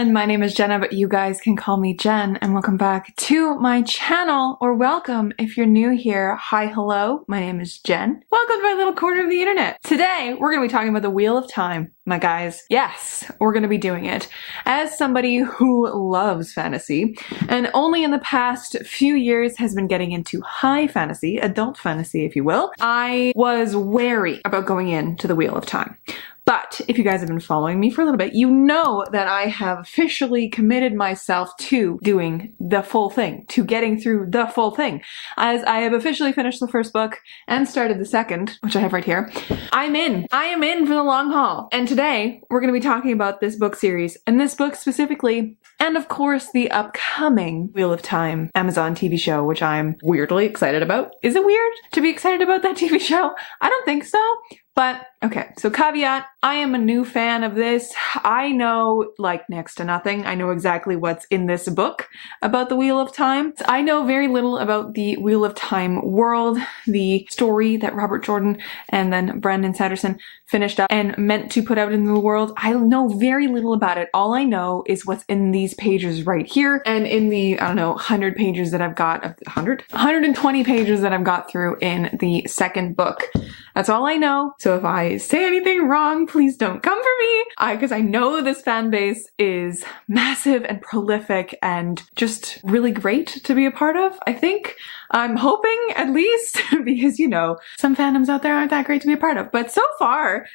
everyone, my name is Jenna, but you guys can call me Jen, and welcome back to my channel, or welcome if you're new here. Hi, hello, my name is Jen. Welcome to my little corner of the internet. Today, we're going to be talking about the Wheel of Time, my guys. Yes, we're going to be doing it. As somebody who loves fantasy, and only in the past few years has been getting into high fantasy, adult fantasy if you will, I was wary about going into the Wheel of Time. But if you guys have been following me for a little bit, you know that I have officially committed myself to doing the full thing, to getting through the full thing. As I have officially finished the first book and started the second, which I have right here, I'm in. I am in for the long haul. And today we're going to be talking about this book series, and this book specifically, and of course the upcoming Wheel of Time Amazon TV show, which I'm weirdly excited about. Is it weird to be excited about that TV show? I don't think so. But, okay, so caveat, I am a new fan of this. I know, like, next to nothing. I know exactly what's in this book about the Wheel of Time. I know very little about the Wheel of Time world, the story that Robert Jordan and then Brandon Sanderson finished up and meant to put out in the world. I know very little about it. All I know is what's in these pages right here and in the, I don't know, 100 pages that I've got, 120 pages that I've got through in the second book. That's all I know. So if I say anything wrong, please don't come for me. Because I know this fan base is massive and prolific and just really great to be a part of, I think. I'm hoping, at least, because, you know, some fandoms out there aren't that great to be a part of. But so far,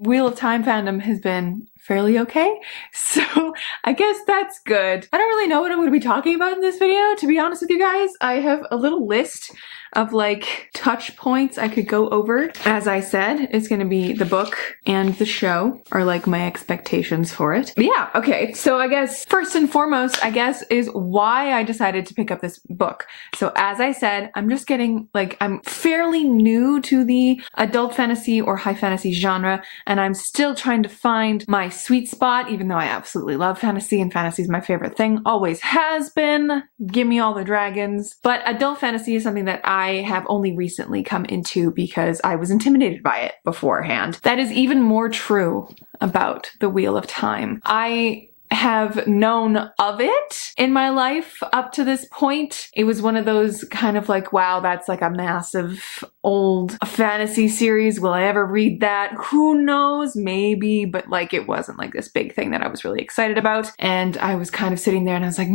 Wheel of Time fandom has been fairly okay. So I guess that's good. I don't really know what I'm going to be talking about in this video, to be honest with you guys. I have a little list of like touch points I could go over. As I said, it's going to be the book and the show are like my expectations for it. But yeah, okay. So I guess first and foremost, I guess, is why I decided to pick up this book. So as I said, I'm just getting like, I'm fairly new to the adult fantasy or high fantasy genre, and I'm still trying to find my sweet spot, even though I absolutely love fantasy and fantasy is my favorite thing, always has been. Give me all the dragons. But adult fantasy is something that I have only recently come into because I was intimidated by it beforehand. That is even more true about the Wheel of Time. I have known of it in my life up to this point. It was one of those kind of like, wow, that's like a massive old fantasy series. Will I ever read that? Who knows? Maybe, but like it wasn't like this big thing that I was really excited about. And I was kind of sitting there and I was like,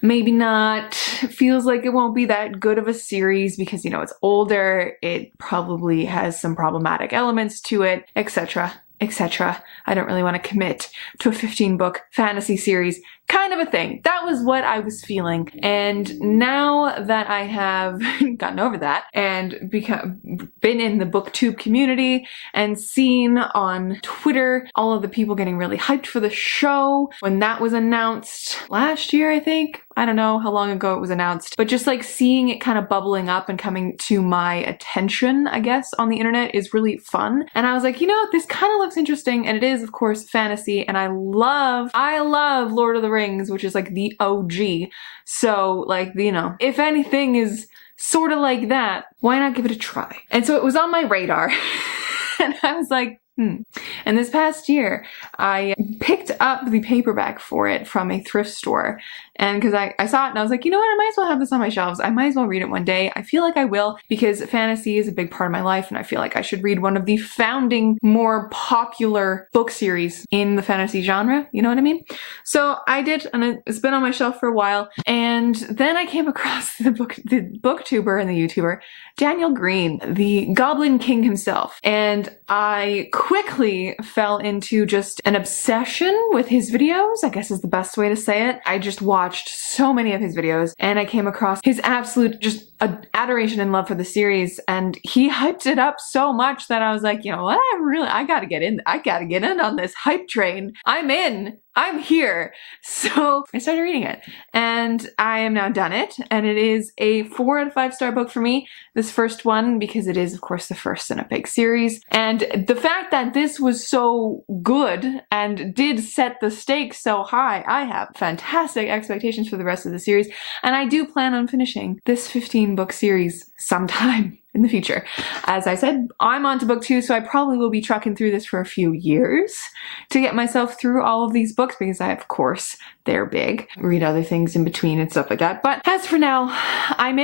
maybe not. It feels like it won't be that good of a series because, you know, it's older. It probably has some problematic elements to it, etc. etc. I don't really want to commit to a 15-book fantasy series kind of a thing. That was what I was feeling. And now that I have gotten over that and been in the booktube community and seen on Twitter all of the people getting really hyped for the show when that was announced last year, I think. I don't know how long ago it was announced, but just like seeing it kind of bubbling up and coming to my attention, I guess, on the internet is really fun. And I was like, you know, this kind of looks interesting. And it is, of course, fantasy. And I love Lord of the Rings, which is like the OG. So like, you know, if anything is sort of like that, why not give it a try? And so it was on my radar and I was like, And this past year, I picked up the paperback for it from a thrift store. And because I saw it and I was like, you know what, I might as well have this on my shelves. I might as well read it one day. I feel like I will because fantasy is a big part of my life and I feel like I should read one of the founding, more popular book series in the fantasy genre. You know what I mean? So I did, and it's been on my shelf for a while. And then I came across the booktuber and the YouTuber, Daniel Green, the Goblin King himself. And I quickly fell into just an obsession with his videos, I guess is the best way to say it. I just watched so many of his videos and I came across his absolute just adoration and love for the series, and he hyped it up so much that I was like, you know what, I gotta get in on this hype train. I'm in. I'm here. So I started reading it and I am now done it, and it is a 4 out of 5 star book for me. This first one, because it is of course the first in a big series, and the fact that this was so good and did set the stakes so high, I have fantastic expectations for the rest of the series, and I do plan on finishing this 15-book series sometime. in the future. As I said, I'm on to book 2, so I probably will be trucking through this for a few years to get myself through all of these books because of course, they're big. Read other things in between and stuff like that. But as for now, I'm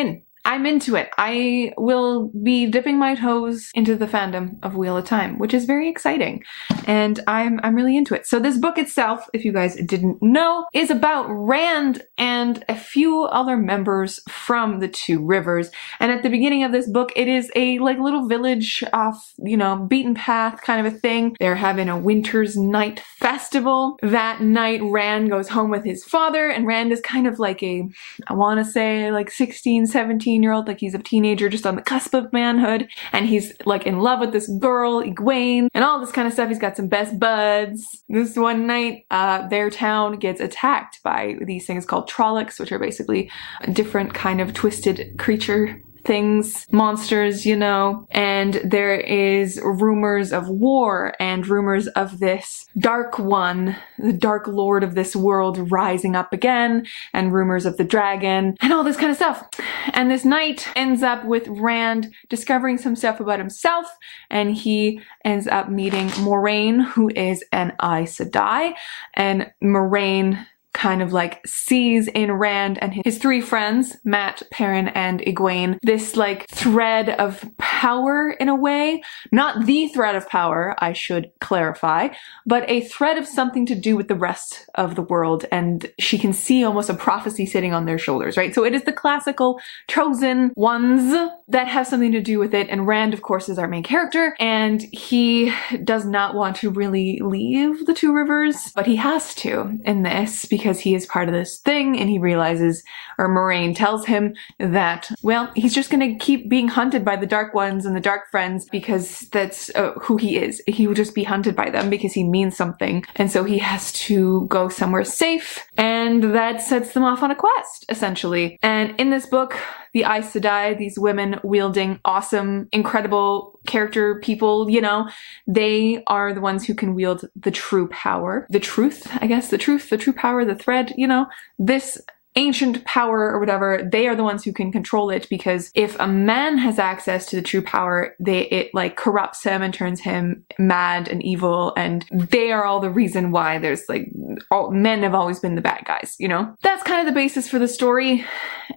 into it. I will be dipping my toes into the fandom of Wheel of Time, which is very exciting. And I'm really into it. So this book itself, if you guys didn't know, is about Rand and a few other members from the Two Rivers. And at the beginning of this book, it is a like little village off, you know, beaten path kind of a thing. They're having a winter's night festival. That night, Rand goes home with his father, and Rand is kind of like a, I want to say like 16, 17-year-old, like he's a teenager just on the cusp of manhood, and he's like in love with this girl, Egwene, and all this kind of stuff. He's got some best buds. This one night, their town gets attacked by these things called Trollocs, which are basically a different kind of twisted creature things, monsters, you know, and there is rumors of war and rumors of this Dark One, the Dark Lord of this world rising up again, and rumors of the dragon and all this kind of stuff. And this night ends up with Rand discovering some stuff about himself, and he ends up meeting Moiraine, who is an Aes Sedai, and Moiraine kind of like sees in Rand and his 3 friends, Mat, Perrin, and Egwene, this like thread of power in a way. Not the thread of power, I should clarify, but a thread of something to do with the rest of the world, and she can see almost a prophecy sitting on their shoulders, right? So it is the classical chosen ones that have something to do with it, and Rand, of course, is our main character, and he does not want to really leave the Two Rivers, but he has to in this because he is part of this thing, and he realizes, or Moiraine tells him that, well, he's just gonna keep being hunted by the Dark Ones and the Dark Friends because that's who he is. He will just be hunted by them because he means something, and so he has to go somewhere safe, and that sets them off on a quest, essentially. And in this book, the Aes Sedai, these women wielding awesome, incredible character people, you know, they are the ones who can wield the true power. The truth, I guess, the true power, the thread, you know, this ancient power or whatever, they are the ones who can control it, because if a man has access to the true power, it like corrupts him and turns him mad and evil, and they are all the reason why there's like, all men have always been the bad guys, you know? That's kind of the basis for the story,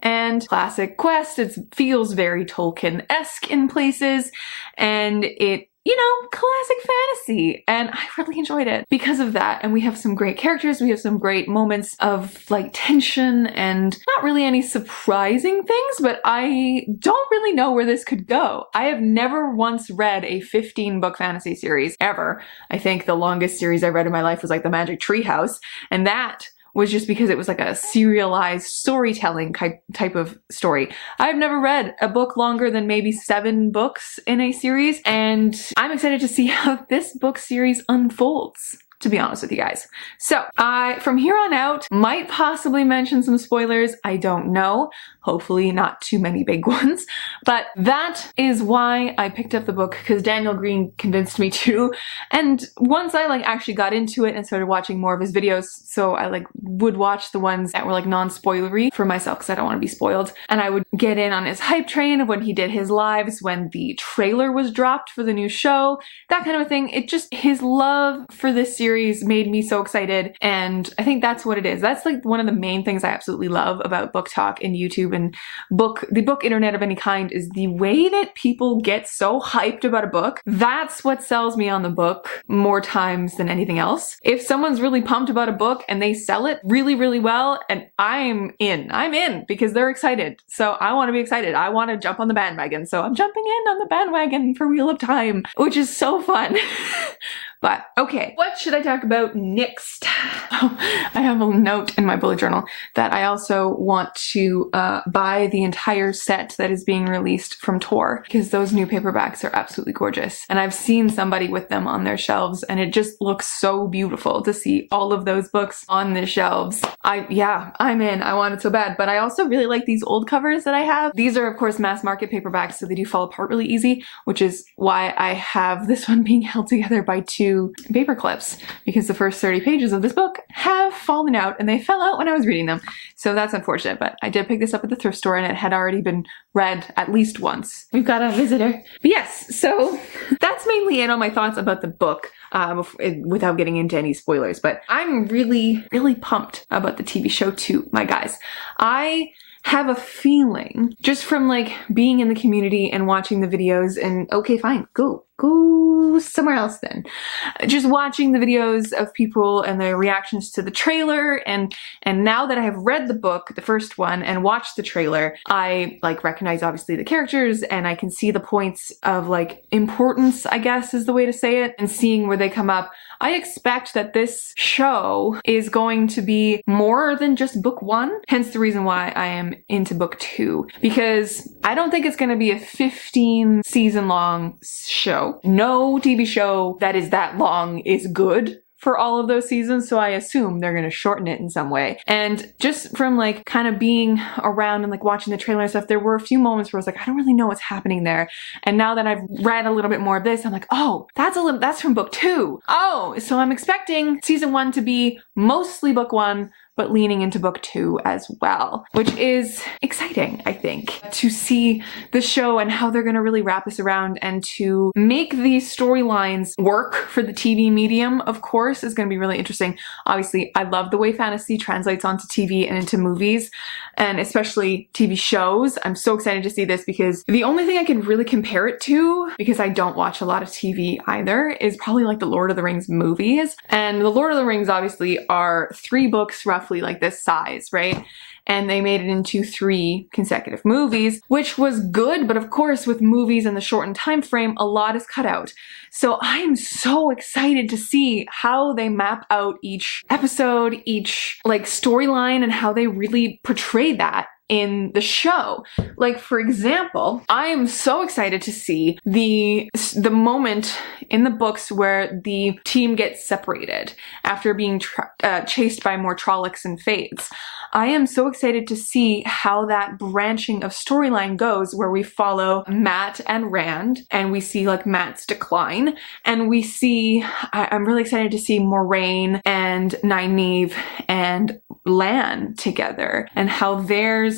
and classic quest. It feels very Tolkien-esque in places, and it, you know, classic fantasy, and I really enjoyed it because of that. And we have some great characters, we have some great moments of like tension and not really any surprising things, but I don't really know where this could go. I have never once read a 15-book fantasy series, ever. I think the longest series I read in my life was like The Magic Tree House, and that was just because it was like a serialized storytelling type of story. I've never read a book longer than maybe 7 books in a series, and I'm excited to see how this book series unfolds, to be honest with you guys. So I, from here on out, might possibly mention some spoilers. I don't know. Hopefully not too many big ones. But that is why I picked up the book, because Daniel Green convinced me to. And once I like actually got into it and started watching more of his videos, so I like would watch the ones that were like non-spoilery for myself because I don't want to be spoiled. And I would get in on his hype train of when he did his lives, when the trailer was dropped for the new show, that kind of a thing. It just, his love for this series made me so excited, and I think that's what it is. That's like one of the main things I absolutely love about Book Talk and YouTube and the book internet of any kind, is the way that people get so hyped about a book. That's what sells me on the book more times than anything else. If someone's really pumped about a book and they sell it really, really well, and I'm in because they're excited. So I want to be excited. I want to jump on the bandwagon. So I'm jumping in on the bandwagon for Wheel of Time, which is so fun. But okay, what should I talk about next? Oh, I have a note in my bullet journal that I also want to buy the entire set that is being released from Tor, because those new paperbacks are absolutely gorgeous. And I've seen somebody with them on their shelves, and it just looks so beautiful to see all of those books on the shelves. Yeah, I'm in. I want it so bad. But I also really like these old covers that I have. These are, of course, mass market paperbacks, so they do fall apart really easy, which is why I have this one being held together by 2 to paper clips because the first 30 pages of this book have fallen out and they fell out when I was reading them. So that's unfortunate, but I did pick this up at the thrift store and it had already been read at least once. We've got a visitor. But yes, so that's mainly it on my thoughts about the book without getting into any spoilers. But I'm really, really pumped about the TV show too, my guys. I have a feeling just from like being in the community and watching the videos and okay, fine, go somewhere else then. Just watching the videos of people and their reactions to the trailer and now that I have read the book, the first one, and watched the trailer, I like recognize obviously the characters and I can see the points of like importance, I guess is the way to say it, and seeing where they come up. I expect that this show is going to be more than just book 1, hence the reason why I am into book 2, because I don't think it's going to be a 15 season long show. No TV show that is that long is good for all of those seasons, so I assume they're gonna shorten it in some way. And just from like kind of being around and like watching the trailer and stuff, there were a few moments where I was like, I don't really know what's happening there. And now that I've read a little bit more of this, I'm like, oh, that's from book 2. Oh, so I'm expecting season 1 to be mostly book 1, but leaning into book 2 as well, which is exciting, I think, to see the show and how they're gonna really wrap this around and to make these storylines work for the TV medium, of course, is gonna be really interesting. Obviously, I love the way fantasy translates onto TV and into movies, and especially TV shows. I'm so excited to see this because the only thing I can really compare it to, because I don't watch a lot of TV either, is probably like the Lord of the Rings movies. And the Lord of the Rings obviously are 3 books roughly like this size, right? And they made it into 3 consecutive movies, which was good, but of course with movies and the shortened time frame, a lot is cut out. So I am so excited to see how they map out each episode, each like storyline, and how they really portray that in the show. Like, for example, I am so excited to see the moment in the books where the team gets separated after being chased by more Trollocs and Fades. I am so excited to see how that branching of storyline goes, where we follow Mat and Rand and we see like Mat's decline, and we see, I'm really excited to see Moraine and Nynaeve and Lan together and how their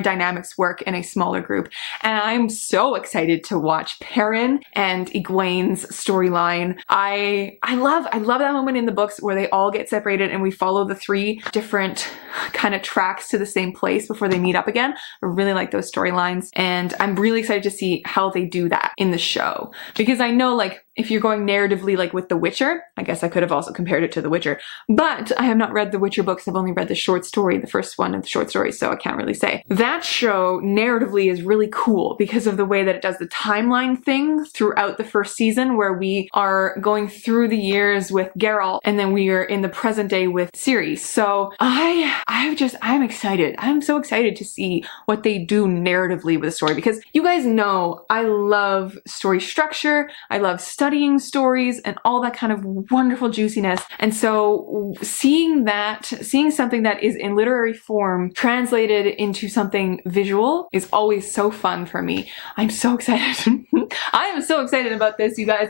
dynamics work in a smaller group. And I'm so excited to watch Perrin and Egwene's storyline. I love that moment in the books where they all get separated and we follow the 3 different kind of tracks to the same place before they meet up again. I really like those storylines, and I'm really excited to see how they do that in the show, because I know like if you're going narratively like with The Witcher, I guess I could have also compared it to The Witcher, but I have not read The Witcher books. I've only read the short story, the first one of the short stories, so I can't really say. That show narratively is really cool because of the way that it does the timeline thing throughout the first season, where we are going through the years with Geralt and then we are in the present day with Ciri. So I'm excited. I'm so excited to see what they do narratively with the story, because you guys know I love story structure. I love studying stories and all that kind of wonderful juiciness. And so seeing something that is in literary form translated into something visual is always so fun for me. I'm so excited. I am so excited about this, you guys.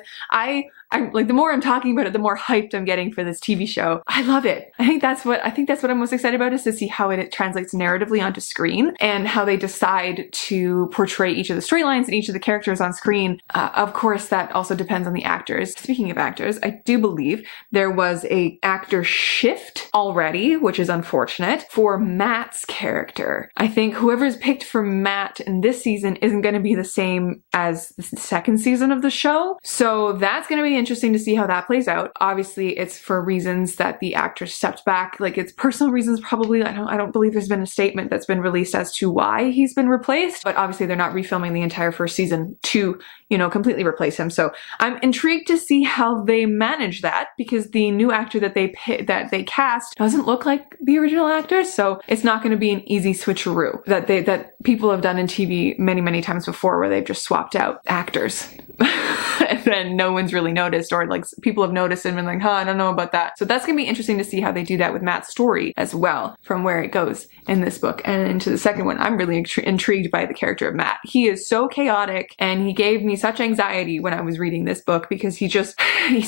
I'm like, the more I'm talking about it, the more hyped I'm getting for this TV show. I love it. I think that's what I'm most excited about, is to see how it translates narratively onto screen and how they decide to portray each of the storylines and each of the characters on screen. Of course, that also depends on the actors. Speaking of actors, I do believe there was a actor shift already, which is unfortunate, for Mat's character. I think whoever's picked for Mat in this season isn't going to be the same as the second season of the show. So that's going to be interesting to see how that plays out. Obviously, it's for reasons that the actor stepped back, like it's personal reasons probably. I don't believe there's been a statement that's been released as to why he's been replaced, but obviously they're not refilming the entire first season to, you know, completely replace him. So I'm intrigued to see how they manage that, because the new actor that they cast doesn't look like the original actor, so it's not going to be an easy switcheroo that people have done in TV many times before, where they've just swapped out actors and then no one's really noticed, or like people have noticed and been like, huh, I don't know about that. So that's gonna be interesting to see how they do that with Matt's story as well, from where it goes in this book and into the second one. I'm really intrigued by the character of Matt. He is so chaotic, and he gave me such anxiety when I was reading this book because he's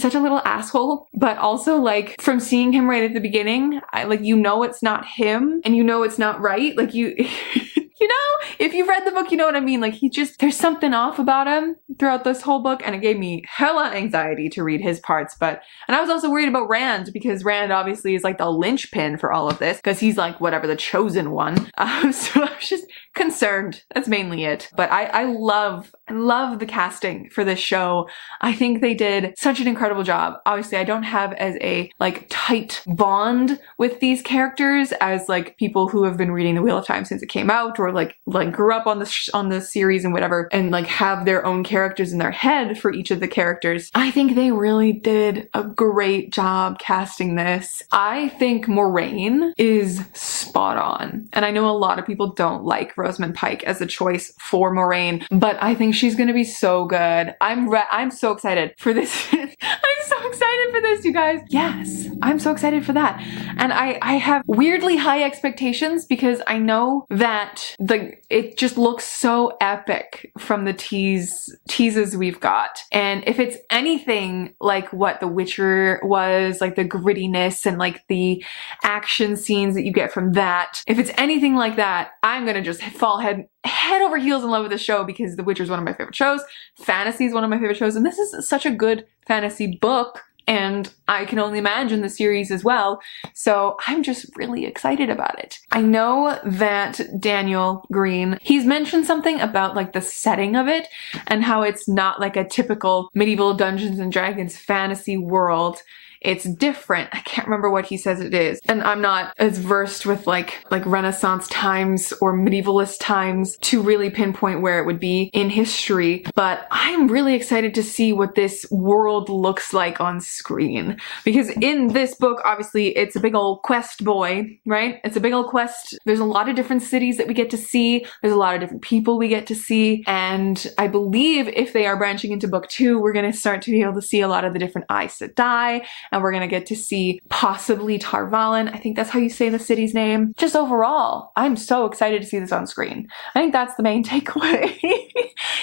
such a little asshole. But also, like, from seeing him right at the beginning, you know it's not him, and you know it's not right. Like, you you know, if you've read the book, you know what I mean. Like, there's something off about him throughout this whole book, and it gave me hella anxiety to read his parts. And I was also worried about Rand, because Rand obviously is like the linchpin for all of this, because he's like whatever, the chosen one. So I was just concerned. That's mainly it. But I love the casting for this show. I think they did such an incredible job. Obviously, I don't have as a like tight bond with these characters as like people who have been reading The Wheel of Time since it came out, or like grew up on the series and whatever, and like have their own characters in their head for each of the characters. I think they really did a great job casting this. I think Moiraine is spot on, and I know a lot of people don't like Rosamund Pike as a choice for Moiraine, but I think she's gonna be so good. I'm so excited for this. I'm so excited for this, you guys. Yes, I'm so excited for that. And I have weirdly high expectations, because I know that it just looks so epic from the teases we've got. And if it's anything like what The Witcher was, like the grittiness and like the action scenes that you get from that, if it's anything like that, I'm gonna just fall head over heels in love with the show, because The Witcher is one of my favorite shows. Fantasy is one of my favorite shows, and this is such a good fantasy book, and I can only imagine the series as well. So I'm just really excited about it. I know that Daniel Green, he's mentioned something about like the setting of it and how it's not like a typical medieval Dungeons and Dragons fantasy world. It's different. I can't remember what he says it is. And I'm not as versed with like Renaissance times or medievalist times to really pinpoint where it would be in history. But I'm really excited to see what this world looks like on screen. Because in this book, obviously, it's a big old quest boy, right? It's a big old quest. There's a lot of different cities that we get to see. There's a lot of different people we get to see. And I believe if they are branching into book 2, we're going to start to be able to see a lot of the different Aes Sedai, and we're gonna get to see possibly Tar Valon. I think that's how you say the city's name. Just overall, I'm so excited to see this on screen. I think that's the main takeaway.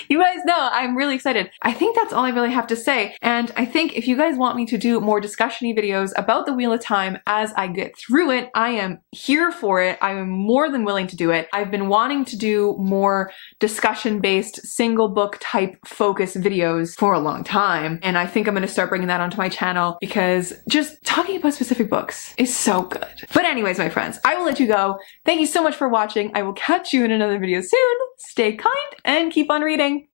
You guys know I'm really excited. I think that's all I really have to say. And I think if you guys want me to do more discussion-y videos about The Wheel of Time as I get through it, I am here for it. I am more than willing to do it. I've been wanting to do more discussion-based single book type focus videos for a long time. And I think I'm gonna start bringing that onto my channel, because just talking about specific books is so good. But anyways, my friends, I will let you go. Thank you so much for watching. I will catch you in another video soon. Stay kind and keep on reading.